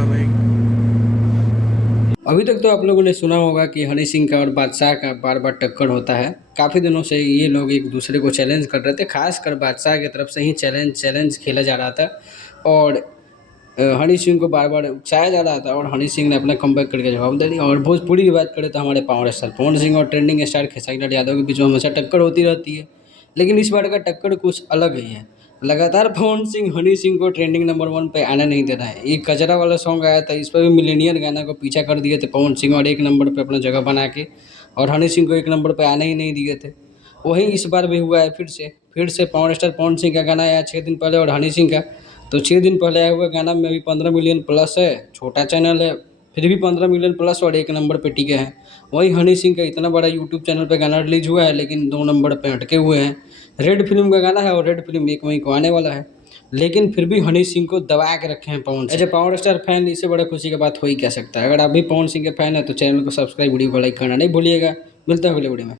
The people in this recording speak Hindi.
कमिंग। अभी तक तो आप लोगों ने सुना होगा कि हनी सिंह का और बादशाह का बार बार टक्कर होता है। काफ़ी दिनों से ये लोग एक दूसरे को चैलेंज कर रहे थे, खासकर बादशाह की तरफ से ही चैलेंज चैलेंज खेला जा रहा था। और हनी सिंह को बार बार उकसाया जा रहा था और हनी सिंह ने अपना कमबैक करके जवाब दे दिया। और भोजपुरी की बात करें तो हमारे पावर स्टार पवन सिंह और ट्रेंडिंग स्टार खेसारी लाल यादव के बीच में हमेशा टक्कर होती रहती है, लेकिन इस बार का टक्कर कुछ अलग ही है। लगातार पवन सिंह हनी सिंह को ट्रेंडिंग नंबर 1 पे आने नहीं दे रहा है। ये कचरा वाला सॉन्ग आया था, इस पर भी मिलेनियर गाना को पीछा कर दिए थे पवन सिंह, और 1 नंबर पे अपना जगह बना के, और हनी सिंह को 1 नंबर पे आने ही नहीं दिए थे। वही इस बार भी हुआ है। फिर से पावर स्टार पवन सिंह का गाना आया 6 दिन पहले, और हनी सिंह का तो 6 दिन पहले आया हुआ गाना में भी 15 मिलियन प्लस है। छोटा चैनल है, फिर भी 15 मिलियन प्लस और 1 नंबर पे टिके हैं। वही हनी सिंह का इतना बड़ा यूट्यूब चैनल पे गाना रिलीज हुआ है, लेकिन 2 नंबर पे अटके हुए हैं। रेड फिल्म का गाना है और रेड फिल्म 1 मई को आने वाला है, लेकिन फिर भी हनी सिंह को दबा के रखे हैं पवन सिंह। अच्छा, पावर स्टार फैन, इससे बड़ा खुशी की बात हो ही क्या सकता है। अगर आप भी पवन सिंह के फैन है तो चैनल को सब्सक्राइब, वीडियो को लाइक करना नहीं भूलिएगा। मिलते हैं अगले वीडियो में।